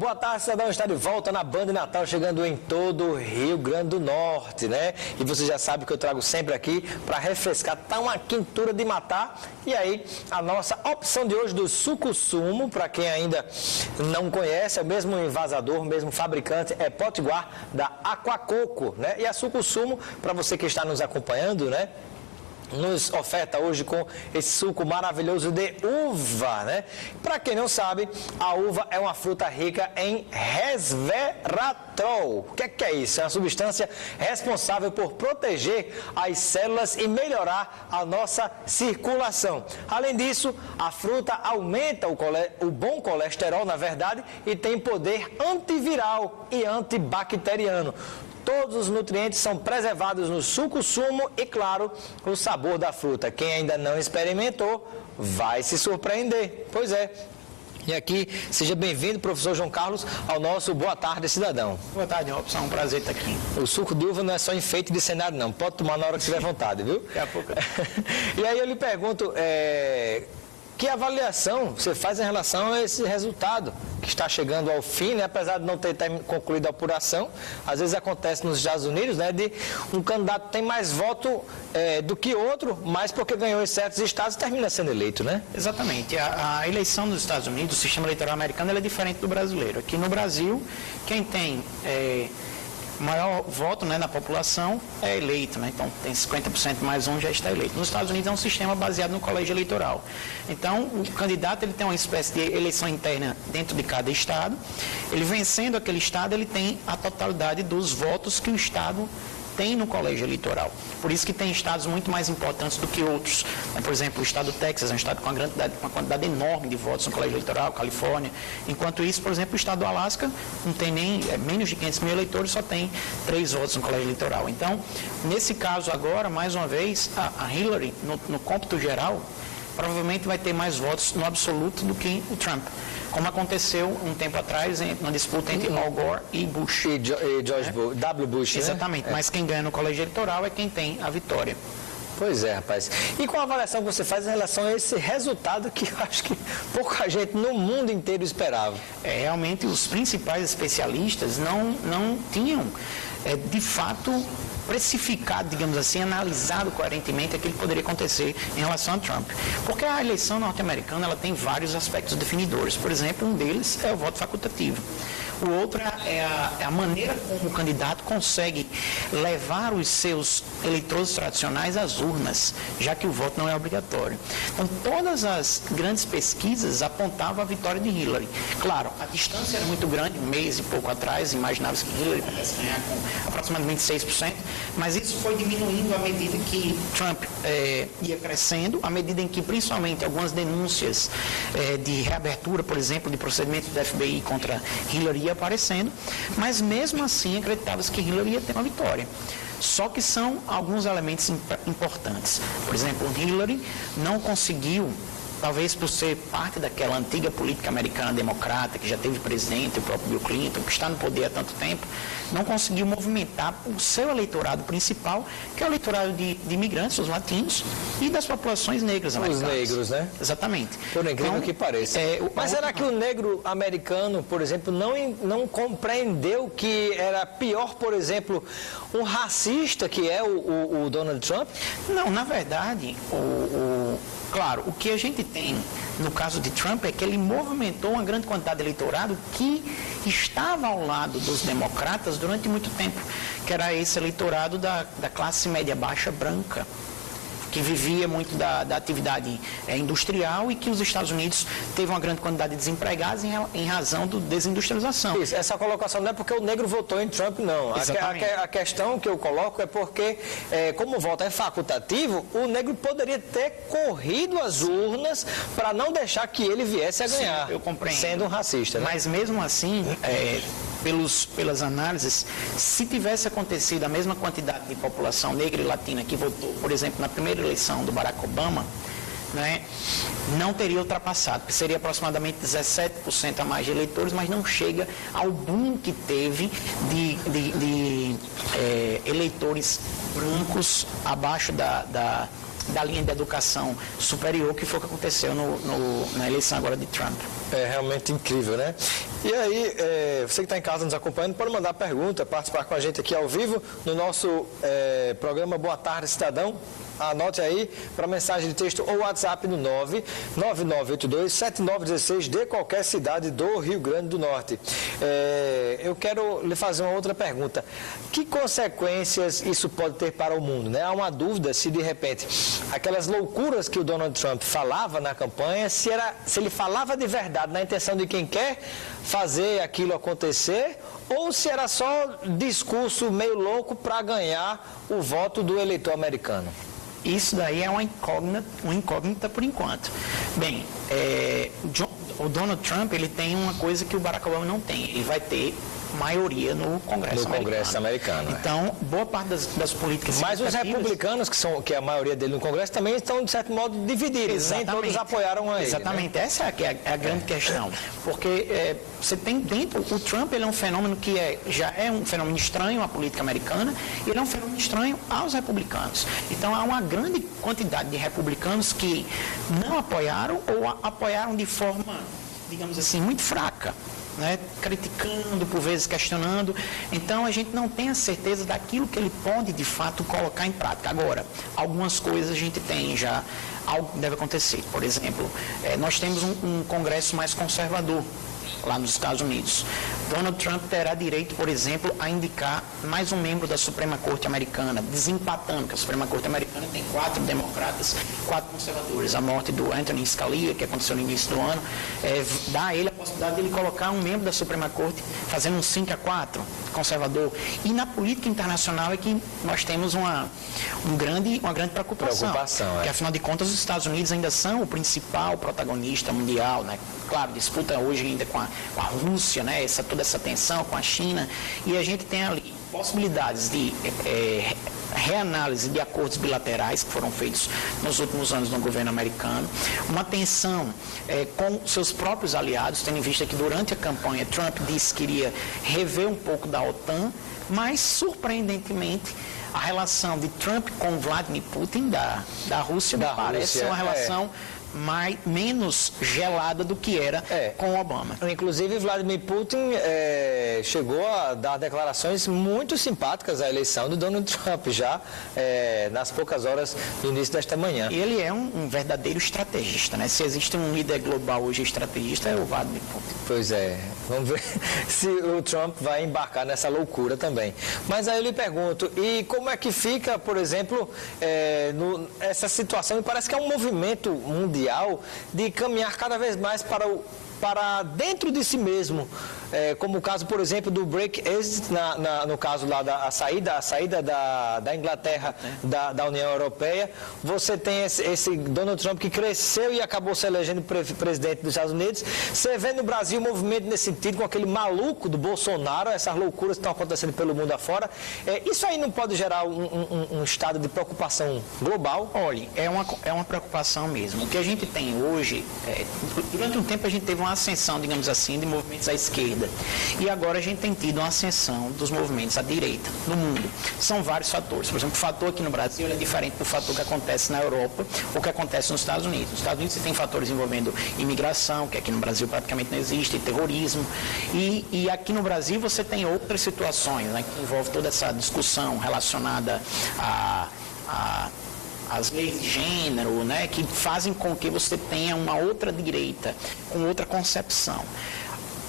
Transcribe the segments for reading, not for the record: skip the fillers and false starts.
Boa tarde, cidadão. Está de volta na Band Natal, chegando em todo o Rio Grande do Norte, né? E você já sabe que eu trago sempre aqui para refrescar. Tá uma quentura de matar. E aí, a nossa opção de hoje do suco-sumo, para quem ainda não conhece, é o mesmo envasador, o mesmo fabricante, é Potiguar da Aquacoco, né? E a suco-sumo, para você que está nos acompanhando, né? Nos oferta hoje com esse suco maravilhoso de uva, né? Para quem não sabe, a uva é uma fruta rica em resveratrol. O que é isso? É uma substância responsável por proteger as células e melhorar a nossa circulação. Além disso, a fruta aumenta o bom colesterol, na verdade, e tem poder antiviral e antibacteriano. Todos os nutrientes são preservados no suco-sumo e, claro, o sabor da fruta. Quem ainda não experimentou vai se surpreender. Pois é. E aqui, seja bem-vindo, professor João Carlos, ao nosso Boa Tarde, Cidadão. Boa tarde, Robson. É um prazer estar aqui. O suco de uva não é só enfeite de cenário, não. Pode tomar na hora que tiver vontade, viu? Daqui a pouco. E aí eu lhe pergunto, que avaliação você faz em relação a esse resultado que está chegando ao fim, né? Apesar de não ter concluído a apuração, às vezes acontece nos Estados Unidos, né? De um candidato tem mais voto do que outro, mas porque ganhou em certos estados termina sendo eleito, né? Exatamente. A eleição nos Estados Unidos, o sistema eleitoral americano, ele é diferente do brasileiro. Aqui no Brasil, quem tem maior voto, né, na população é eleito, né? Então tem 50% mais um já está eleito. Nos Estados Unidos é um sistema baseado no colégio eleitoral. Então o candidato ele tem uma espécie de eleição interna dentro de cada estado. Ele vencendo aquele estado, ele tem a totalidade dos votos que o estado tem no colégio eleitoral. Por isso que tem estados muito mais importantes do que outros. Por exemplo, o estado do Texas é um estado com uma quantidade enorme de votos no colégio eleitoral, Califórnia. Enquanto isso, por exemplo, o estado do Alasca não tem nem menos de 500 mil eleitores, só tem 3 votos no colégio eleitoral. Então, nesse caso agora, mais uma vez, a Hillary, no cômputo geral, provavelmente vai ter mais votos no absoluto do que o Trump, como aconteceu um tempo atrás na disputa entre Al Gore e Bush. E George Bush, W. Bush, né? Exatamente, mas quem ganha no colégio eleitoral é quem tem a vitória. Pois é, rapaz. E com a avaliação que você faz em relação a esse resultado que eu acho que pouca gente no mundo inteiro esperava? Realmente os principais especialistas não tinham, de fato, precificado, digamos assim, analisado coerentemente aquilo que poderia acontecer em relação a Trump. Porque a eleição norte-americana ela tem vários aspectos definidores. Por exemplo, um deles é o voto facultativo. O outro é a maneira como o candidato consegue levar os seus eleitores tradicionais às urnas, já que o voto não é obrigatório. Então, todas as grandes pesquisas apontavam a vitória de Hillary. Claro, a distância era muito grande, um mês e pouco atrás, imaginava-se que Hillary pudesse ganhar com aproximadamente 6%, mas isso foi diminuindo à medida que Trump ia crescendo, à medida em que, principalmente, algumas denúncias de reabertura, por exemplo, de procedimentos do FBI contra Hillary aparecendo, mas mesmo assim acreditava-se que Hillary ia ter uma vitória. Só que são alguns elementos importantes. Por exemplo, Hillary não conseguiu, talvez por ser parte daquela antiga política americana democrata, que já teve presidente, o próprio Bill Clinton, que está no poder há tanto tempo, não conseguiu movimentar o seu eleitorado principal, que é o eleitorado de imigrantes, os latinos, e das populações negras americanas. Os negros, né? Exatamente. Por incrível que pareça. Mas será que o negro americano, por exemplo, não compreendeu que era pior, por exemplo, um racista que é o Donald Trump? Não, na verdade, claro, o que a gente tem no caso de Trump é que ele movimentou uma grande quantidade de eleitorado que estava ao lado dos democratas durante muito tempo, que era esse eleitorado da classe média baixa branca, que vivia muito da atividade industrial e que os Estados Unidos teve uma grande quantidade de desempregados em razão da desindustrialização. Isso, essa colocação não é porque o negro votou em Trump, não. A questão que eu coloco é porque, como o voto é facultativo, o negro poderia ter corrido às urnas para não deixar que ele viesse a ganhar. Sim, eu compreendo. Sendo um racista, né? Mas mesmo assim, pelas análises, se tivesse acontecido a mesma quantidade de população negra e latina que votou, por exemplo, na primeira eleição do Barack Obama, né, não teria ultrapassado, porque seria aproximadamente 17% a mais de eleitores, mas não chega ao boom que teve de eleitores brancos abaixo da linha de educação superior, que foi o que aconteceu na eleição agora de Trump. É realmente incrível, né? E aí, você que está em casa nos acompanhando, pode mandar pergunta, participar com a gente aqui ao vivo no nosso programa Boa Tarde, Cidadão. Anote aí para mensagem de texto ou WhatsApp no 999827916 de qualquer cidade do Rio Grande do Norte. Eu quero lhe fazer uma outra pergunta. Que consequências isso pode ter para o mundo, né? Há uma dúvida se de repente aquelas loucuras que o Donald Trump falava na campanha, se ele falava de verdade na intenção de quem quer fazer aquilo acontecer, ou se era só discurso meio louco para ganhar o voto do eleitor americano. Isso daí é uma incógnita por enquanto. Bem, o Donald Trump, ele tem uma coisa que o Barack Obama não tem. Ele vai ter maioria no Congresso americano. Então, boa parte das políticas... Mas os republicanos, que é a maioria dele no Congresso, também estão, de certo modo, divididos. Exatamente. Nem todos apoiaram a ele. Exatamente. Né? Essa é a grande questão. Porque você tem dentro... O Trump, ele é um fenômeno que já é um fenômeno estranho à política americana, e ele é um fenômeno estranho aos republicanos. Então, há uma grande quantidade de republicanos que não apoiaram ou apoiaram de forma, digamos assim, muito fraca. Né, criticando, por vezes questionando. Então, a gente não tem a certeza daquilo que ele pode, de fato, colocar em prática. Agora, algumas coisas a gente tem já, algo deve acontecer. Por exemplo, nós temos um Congresso mais conservador lá nos Estados Unidos. Donald Trump terá direito, por exemplo, a indicar mais um membro da Suprema Corte americana, desempatando, que a Suprema Corte americana tem 4 democratas, 4 conservadores. A morte do Anthony Scalia, que aconteceu no início do ano, dá a ele a possibilidade de ele colocar um membro da Suprema Corte fazendo um 5-4 conservador. E na política internacional é que nós temos uma grande preocupação. Porque, afinal de contas, os Estados Unidos ainda são o principal protagonista mundial, né? Claro, disputa hoje ainda com a Rússia, né? Toda essa tensão com a China, e a gente tem ali possibilidades de reanálise de acordos bilaterais que foram feitos nos últimos anos no governo americano, uma tensão com seus próprios aliados, tendo em vista que durante a campanha Trump disse que iria rever um pouco da OTAN, mas surpreendentemente a relação de Trump com Vladimir Putin da Rússia me parece ser uma relação menos gelada do que era com Obama. Inclusive, Vladimir Putin chegou a dar declarações muito simpáticas à eleição do Donald Trump, já nas poucas horas do início desta manhã. Ele é um verdadeiro estrategista, né? Se existe um líder global hoje estrategista, é o Vladimir Putin. Pois é. Vamos ver se o Trump vai embarcar nessa loucura também. Mas aí eu lhe pergunto, e como é que fica, por exemplo, essa situação? Me parece que é um movimento mundial de caminhar cada vez mais para dentro de si mesmo, como o caso, por exemplo, do Brexit, no caso lá da saída da Inglaterra da União Europeia. Você tem esse Donald Trump que cresceu e acabou se elegendo presidente dos Estados Unidos. Você vê no Brasil um movimento nesse sentido, com aquele maluco do Bolsonaro, essas loucuras que estão acontecendo pelo mundo afora. Isso aí não pode gerar um estado de preocupação global? Olha, é uma preocupação mesmo. O que a gente tem hoje, durante um tempo a gente teve uma ascensão, digamos assim, de movimentos à esquerda. E agora a gente tem tido uma ascensão dos movimentos à direita no mundo. São vários fatores. Por exemplo, o fator aqui no Brasil é diferente do fator que acontece na Europa ou que acontece nos Estados Unidos. Nos Estados Unidos você tem fatores envolvendo imigração, que aqui no Brasil praticamente não existe, terrorismo. E aqui no Brasil você tem outras situações, né, que envolvem toda essa discussão relacionada às leis de gênero, né, que fazem com que você tenha uma outra direita, com outra concepção.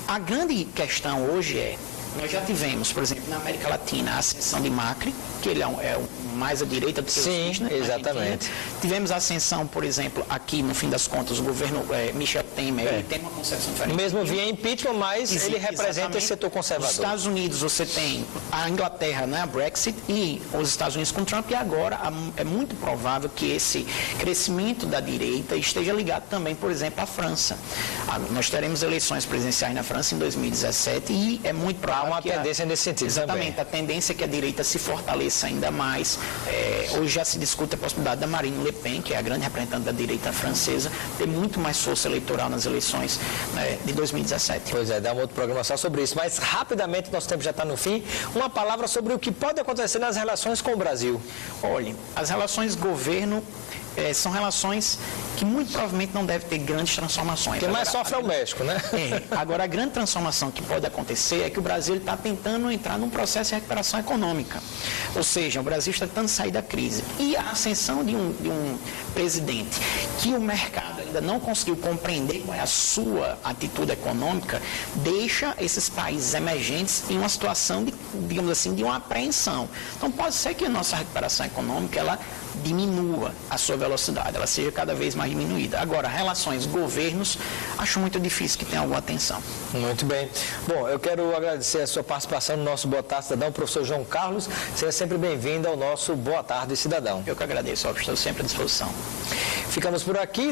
A grande questão hoje nós já tivemos, por exemplo, na América Latina, a ascensão de Macri, que ele é mais à direita do que o Kirchner. Exatamente. Tivemos a ascensão, por exemplo, aqui, no fim das contas, o governo Michel Temer, ele tem uma concepção diferente. Mesmo via impeachment, mas ele representa esse setor conservador. Nos Estados Unidos você tem a Inglaterra, né, a Brexit, e os Estados Unidos com Trump, e agora é muito provável que esse crescimento da direita esteja ligado também, por exemplo, à França. Nós teremos eleições presidenciais na França em 2017 e é muito provável Há uma tendência nesse sentido. Exatamente, também. A tendência é que a direita se fortaleça ainda mais. Hoje já se discute a possibilidade da Marine Le Pen, que é a grande representante da direita francesa, ter muito mais força eleitoral nas eleições, né, de 2017. Pois é, dá um outro programa só sobre isso. Mas rapidamente, nosso tempo já está no fim, uma palavra sobre o que pode acontecer nas relações com o Brasil. Olhe, as relações governo são relações que muito provavelmente não devem ter grandes transformações. Quem mais sofre é o México, né? Agora, a grande transformação que pode acontecer é que o Brasil está tentando entrar num processo de recuperação econômica. Ou seja, o Brasil está tentando sair da crise. E a ascensão de um presidente que o mercado ainda não conseguiu compreender qual é a sua atitude econômica, deixa esses países emergentes em uma situação de, digamos assim, de uma apreensão. Então, pode ser que a nossa recuperação econômica, ela diminua a sua velocidade, ela seja cada vez mais diminuída. Agora, relações governos, acho muito difícil que tenha alguma atenção. Muito bem. Bom, eu quero agradecer a sua participação no nosso Boa Tarde Cidadão, professor João Carlos. Seja sempre bem-vindo ao nosso Boa Tarde Cidadão. Eu que agradeço, estou sempre à disposição. Ficamos por aqui.